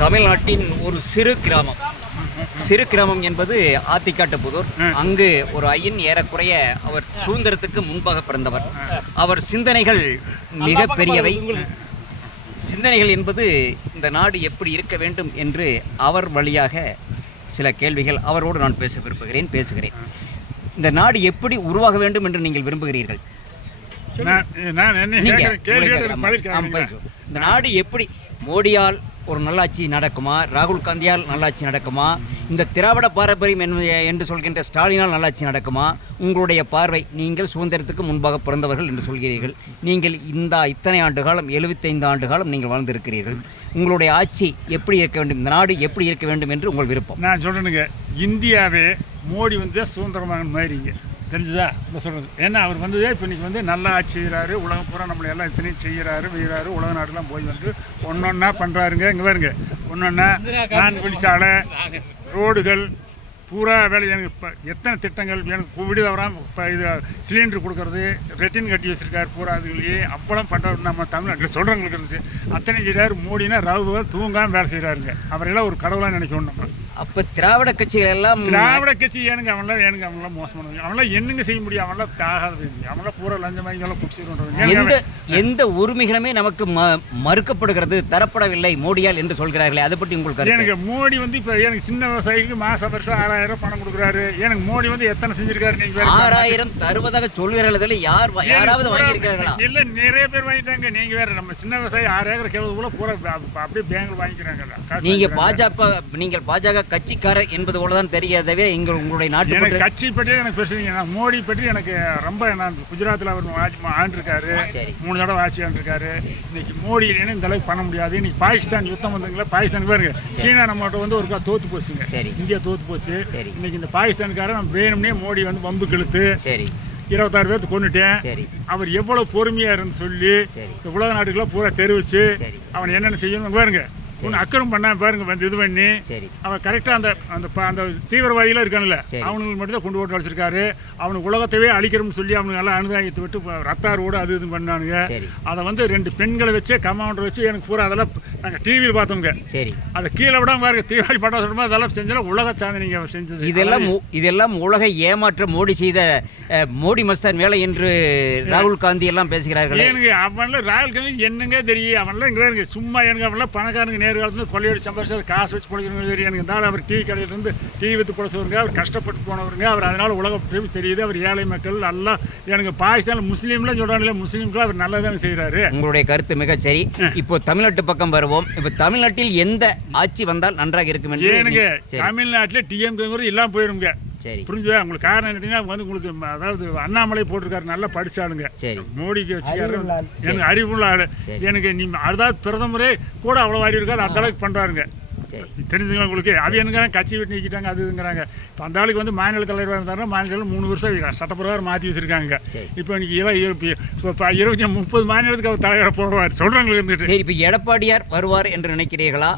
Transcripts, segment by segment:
தமிழ்நாட்டின் ஒரு சிறு கிராமம். சிறு கிராமம் என்பது ஆத்திக்காட்டுப்புதூர். அங்கு ஒரு ஐயன் ஏறக்குறைய அவர் சுதந்திரத்துக்கு முன்பாக பிறந்தவர். அவர் சிந்தனைகள் மிக பெரியவை சிந்தனைகள் என்பது இந்த நாடு எப்படி இருக்க வேண்டும் என்று அவர் வழியாக சில கேள்விகள் அவரோடு நான் பேச விரும்புகிறேன் பேசுகிறேன். இந்த நாடு எப்படி உருவாக வேண்டும் என்று நீங்கள் விரும்புகிறீர்கள்? இந்த நாடு எப்படி மோடியால் ஒரு நல்லாட்சி நடக்குமா? ராகுல் காந்தியால் நல்லாட்சி நடக்குமா? இந்த திராவிட பாரம்பரியம் என்று சொல்கின்ற ஸ்டாலினால் நல்லாட்சி நடக்குமா? உங்களுடைய பார்வை நீங்கள் சுதந்திரத்துக்கு முன்பாக பிறந்தவர்கள் என்று சொல்கிறீர்கள். நீங்கள் இந்த இத்தனை ஆண்டு காலம் எழுபத்தைந்து ஆண்டு காலம் நீங்கள் வாழ்ந்திருக்கிறீர்கள். உங்களுடைய ஆட்சி எப்படி இருக்க வேண்டும்? இந்த நாடு எப்படி இருக்க வேண்டும் என்று உங்கள் விருப்பம். நான் சொல்றேனுங்க இந்தியாவே மோடி வந்து சுதந்திரமான மாதிரிங்க தெரிஞ்சுதா? இப்போ சொல்கிறது ஏன்னா அவர் வந்ததே இப்போ இன்னைக்கு வந்து நல்லா ஆட்சி செய்கிறாரு உலகம் பூரா நம்மளை எல்லாம் இத்தனையும் செய்கிறாரு வீராரு உலக நாடுலாம் போய் வந்து ஒன்றொன்னா பண்ணுறாருங்க இங்கே பாருங்க. ஒன்றொன்னா நான் சாலை ரோடுகள் பூரா வேலை எனக்கு இப்போ எத்தனை திட்டங்கள் எனக்கு விடு தவறாம இப்போ இது சிலிண்டர் கொடுக்கறது ரெட்டின் கட்டி வச்சிருக்காரு பூரா அதுலேயே. அப்பளம் பண்ணுறது நம்ம தமிழ்நாட்டில் சொல்கிறவங்களுக்கு இருந்துச்சு அத்தனை செய்கிறாரு மோடினா ராகு தூங்காமல் வேலை செய்கிறாருங்க அவரெல்லாம் ஒரு கடவுளாக நினைக்கணும் நம்ம. அப்ப திராவிட கட்சிகள் எல்லாம் திராவிட கட்சி ஏனுங்க? அவன்லாம் ஏனுங்க? அவன்லாம் மோசமானவங்க அவன்லாம் என்னங்க செய்ய முடியும்? அவன்லாம் தாகாதது அவன்லாம் பூரா லஞ்சம் வாங்கி எல்லாம் குடிச்சிருன்றவங்க எந்த எந்த உரிமைகளுமே நமக்கு ம- மறுக்கப்படுகிறது தரப்படவில்லை மோடியால் என்று சொல்கிறார்களே. அதை பற்றி உங்களுக்கு எனக்கு மோடி வந்து இப்போ எனக்கு சின்ன விவசாயிக்கு மாசம் வருஷம் ஆறாயிரம் பணம் கொடுக்குறாரு. எனக்கு மோடி வந்து எத்தனை செஞ்சிருக்காரு நீங்க ஆறாயிரம் தருவதாக சொல்கிறதில் யார் யாராவது பூரா- இல்ல நிறைய பேர் வாங்கிட்டாங்க. நீங்க வேற நம்ம சின்ன விவசாயி ஆறு ஏக்கர் கிழவு கூட பூரா அப்ப- அப்படியே பேங்க்ல வாங்கிக்கிறாங்க காசு நீங்க வாங்கிக்கிறாங்க. பாஜக நீங்கள் பாஜக கட்சிக்காரர் என்பது போலதான் தெரியாத தவிர எங்கள் உங்களுடைய நாட்டு எனக்கு கட்சி பற்றி எனக்கு பெருசு நான் மோடி பற்றி எனக்கு ரொம்ப நான் குஜராத்தில் அவர் ஆண்டிருக்காரு. மூணு தடவை ஆட்சி ஆண்டிருக்காரு. இன்னைக்கு மோடி இந்த அளவுக்கு பண்ண முடியாது. இன்னைக்கு பாகிஸ்தான் யுத்தம் வந்ததுங்களா? பாகிஸ்தான் பாருங்க. சீனா நம்மகிட்ட வந்து ஒருக்கா தோத்து போச்சுங்க. சரி. இந்தியா தோத்து போச்சு. இன்னைக்கு இந்த பாகிஸ்தானுக்காரன் நம்ம வேணும்னே மோடி வந்து வம்பு கெழுத்து சரி. இருபத்தாறு பேர்த்து கொண்டுட்டேன் அவர் எவ்வளவு பொறுமையா இருந்து சொல்லி உலக நாடுகளை பூரா தெரிவிச்சு. அவன் என்னென்ன செய்யணும் பாருங்க. ஒன்று அக்கறம் பண்ண பாருங்க வந்து இது பண்ணி. சரி. அவன் கரெக்டாக அந்த அந்த அந்த தீவிரவாதிகள் இருக்கானுல்ல. அவனுக்கு மட்டும் தான் கொண்டு போட்டு வச்சிருக்காரு அவனுக்கு உலகத்தையே அழிக்கிறோம்னு சொல்லி அவனுக்கு எல்லாம் அனுதாயத்தை விட்டு ரத்தாரோடு அது இது பண்ணானுங்க. அதை வந்து ரெண்டு பெண்களை வச்சு கமாண்டர் வச்சு எனக்கு பூரா அதெல்லாம் நாங்கள் டிவியில் பார்த்தோங்க சரி. அதை கீழே விடாம பாருங்க தீபாவளி படம் சொல்லும்போது அதெல்லாம் செஞ்சாலும் உலக சாதனைங்க அவர் செஞ்சது. இதெல்லாம் இதெல்லாம் உலகை ஏமாற்ற மோடி செய்த மோடி மஸ்தான் வேலை என்று ராகுல் காந்தி எல்லாம் பேசுகிறார்களே. எனக்கு அவன்லாம் ராயல் கல்வி என்னங்க தெரியும்? அவன்லாம் இங்கே இருக்கு சும்மா எனக்கு அவன்லாம் பணக்காரங்க நேரு காலத்துல கொள்ளையடி சம்பாரிச்சு காசு வச்சு பிடிக்கிறவங்க தெரியும் எனக்கு இருந்தாலும் அவர் டீ கடையில இருந்து டீ வித்து பிடிச்சவருங்க அவர் கஷ்டப்பட்டு போனவருங்க அவர் அதனால உலக தெரியுது அவர் ஏழை மக்கள் எல்லாம் எனக்கு பாகிஸ்தான் முஸ்லீம்லாம் சொல்கிறாங்களே முஸ்லீம்க்கு அவர் நல்லதான செய்கிறாரு உங்களுடைய கருத்து மிக சரி இப்போ தமிழ்நாட்டு பக்கம் வருவோம். இப்போ தமிழ்நாட்டில் எந்த ஆட்சி வந்தால் நன்றாக இருக்கும் என்று ஏனுங்க சரி. தமிழ்நாட்டில் டிஎம்கேங்கிறது எல்லாம் போயிருங்க சரி. புரிஞ்சுதா? உங்களுக்கு காரணம் என்னன்னா வந்து உங்களுக்கு அதாவது அண்ணாமலை போட்டிருக்காரு நல்லா படிச்சாளுங்க. சரி. மோடிக்கு வச்சுக்காரு. எனக்கு அறிவுள்ள ஆளு. எனக்கு நீ அதாவது பிரதமரே கூட அவ்வளோ அறிவு இருக்காது. அந்த அளவுக்கு பண்றாருங்க. தெரிஞ்சுங்களா உங்களுக்கு அது என்னங்கிறாங்க கட்சி விட்டு நீக்கிட்டாங்க அது இதுங்கிறாங்க. இப்போ அந்த ஆளுக்கு வந்து மாநில தலைவராக இருந்தாருன்னா மாநில தலைவர் மூணு வருஷம் சட்டப்பிரகாரம் மாற்றி வச்சிருக்காங்க. சரி. இப்போ இன்னைக்கு இல- இப்போ இருபத்தி முப்பது மாநிலத்துக்கு அவர் தலைவராக போடுவார் சொல்கிறவங்களுக்கு இருந்துட்டு. சரி இப்போ எடப்பாடியார் வருவார் என்று நினைக்கிறீர்களா?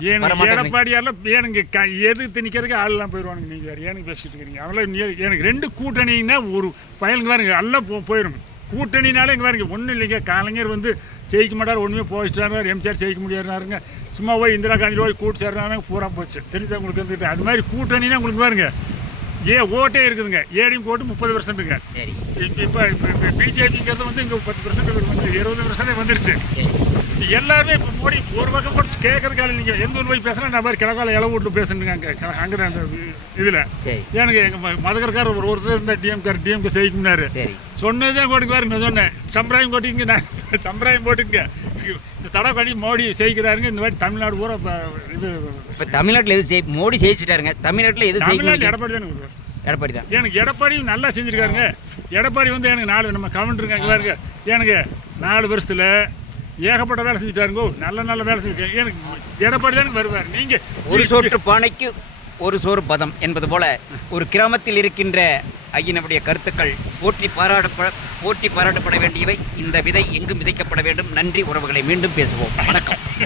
எடப்பாடியாரில் ஏனுங்க க எதிர்த்து நிற்கிறதுக்கு ஆள்லாம் போயிடுவானுங்க நீங்கள் வேறு. ஏனுங்க பேசிக்கிட்டு இருக்கிறீங்க அவங்களாம் எனக்கு ரெண்டு கூட்டணின்னா ஒரு பயலுங்க பாருங்க எல்லாம் போ போயிடும் கூட்டணினாலே இங்கே பாருங்க ஒன்றும் இல்லைங்க. கலைஞர் வந்து ஜெயிக்க மாட்டார் ஒன்றுமே போயிட்டாரு எம்ஜிஆர் ஜெயிக்க முடியாதுனாருங்க. சும்மா போய் இந்திரா காந்தி போய் கூட்டு சேர்றாங்க பூரா போச்சு. தெரியுதா உங்களுக்கு வந்துட்டு அது மாதிரி கூட்டணினா உங்களுக்கு பாருங்க. ஏ ஓட்டே இருக்குதுங்க. ஏடிஎம் ஓட்டு முப்பது பர்சன்ட்டுங்க இப்போ இப்போ பிஜேபிங்கிறது வந்து இங்கே பத்து பர்சன்ட் வந்து இருபது பர்சன்ட் வந்துருச்சு. எல்லாருமே இப்போ மோடி ஒரு பக்கம் போட்டு கேட்கறதுக்கால நீங்கள் எந்த ஊர் போய் பேசுனா நான் மாதிரி கிழக்கால இலை விட்டு பேசுனுங்க அங்கே அங்கே அந்த இதில். எனக்கு எங்கள் மதகரக்கார ஒரு ஒருத்தர் இருந்தால் டிஎம்கார் டிஎம்கே செய்யினாரு சரி. சொன்னதே போட்டுக்கு பாரு நான் சொன்னேன். சம்பிரதாயம் போட்டுங்க நான் சம்பிரதாயம் போட்டுங்க இந்த பண்ணி மோடி செய்கிறாருங்க இந்த மாதிரி தமிழ்நாடு பூரா இது இப்போ தமிழ்நாட்டில் எது செய் மோடி ஜெயிச்சுட்டாருங்க தமிழ்நாட்டில் எது தமிழ்நாடு செய்ய எடப்பாடி தானே. எடப்பாடி தான். எனக்கு எடப்பாடியும் நல்லா செஞ்சுருக்காருங்க. எடப்பாடி வந்து எனக்கு நாலு நம்ம கவுண்டருங்க அங்கே பாருங்க. எனக்கு நாலு வருஷத்தில் ஏகப்பட்ட வேலை செஞ்சுட்டாருங்கோ. நல்ல நல்ல வேலை செஞ்சுருக்காங்க எனக்கு எடப்பாடி தானே வருவார். நீங்கள் ஒரு சோற்று பானைக்கு ஒரு சோறு பதம் என்பது போல ஒரு கிராமத்தில் இருக்கின்ற ஐயனுடைய கருத்துக்கள் போற்றி பாராட்டப்பட போற்றி பாராட்டப்பட வேண்டியவை. இந்த விதை எங்கும் விதைக்கப்பட வேண்டும். நன்றி உறவுகளை மீண்டும் பேசுவோம். வணக்கம்.